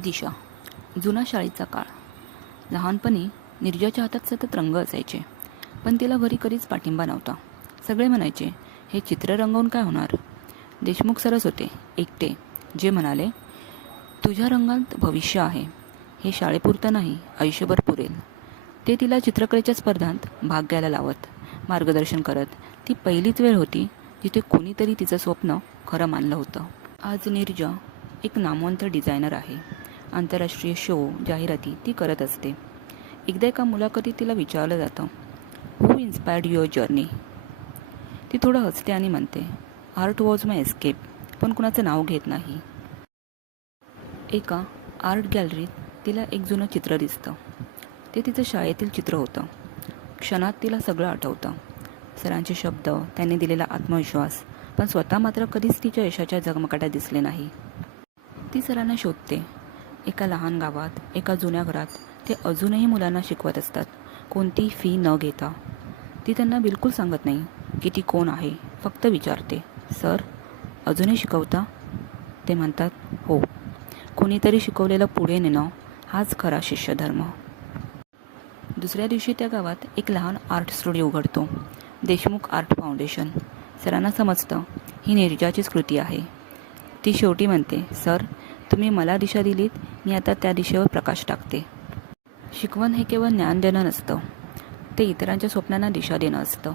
दिशा. जुना शाळेचा काळ. लहानपणी नीरजाच्या हातात सतत रंग असायचे, पण तिला घरी कधीच पाठिंबा नव्हता. सगळे म्हणायचे, हे चित्र रंगवून काय होणार. देशमुख सरच होते एकटे, जे म्हणाले, तुझ्या रंगात भविष्य आहे. हे शाळेपुरतं नाही, आयुष्यभर पुरेल. ते तिला चित्रकलेच्या स्पर्धांत भाग घ्यायला लावत, मार्गदर्शन करत. ती पहिलीच वेळ होती जिथे कोणीतरी तिचं स्वप्न खरं मानलं होतं. आज नीरजा एक नामवंत डिझायनर आहे. आंतरराष्ट्रीय शो, जाहिराती ती करत असते. एकदा एका मुलाखतीत तिला विचारलं जातं, हू इन्स्पायर्ड युअर जर्नी. ती थोडं हसते आणि म्हणते, आर्ट वॉज माय एस्केप. पण कुणाचं नाव घेत नाही. एका आर्ट गॅलरीत तिला एक जुनं चित्र दिसतं. ते तिचं शाळेतील चित्र होतं. क्षणात तिला सगळं आठवतं. सरांचे शब्द, त्यांनी दिलेला आत्मविश्वास, पण स्वतः मात्र कधीच तिच्या यशाच्या झगमगाटात दिसले नाही. ती सरांना शोधते. एका लहान गावात, एका जुन्या घरात ते अजूनही मुलांना शिकवत असतात, कोणतीही फी न घेता. ती त्यांना बिलकुल सांगत नाही की ती कोण आहे, फक्त विचारते, सर अजूनही शिकवता? ते म्हणतात, हो. कोणीतरी शिकवलेलं पुढे नेणं हाच खरा शिष्यधर्म. दुसऱ्या दिवशी त्या गावात एक लहान आर्ट स्टुडिओ उघडतो, देशमुख आर्ट फाउंडेशन. सरांना समजतं ही नीरजाचीच कृती आहे. ती शेवटी म्हणते, सर तुम्ही मला दिशा दिलीत, मी आता त्या दिशेवर प्रकाश टाकते. शिकवण हे केवळ ज्ञान देणं नसतं, ते इतरांच्या स्वप्नांना दिशा देणं असतं.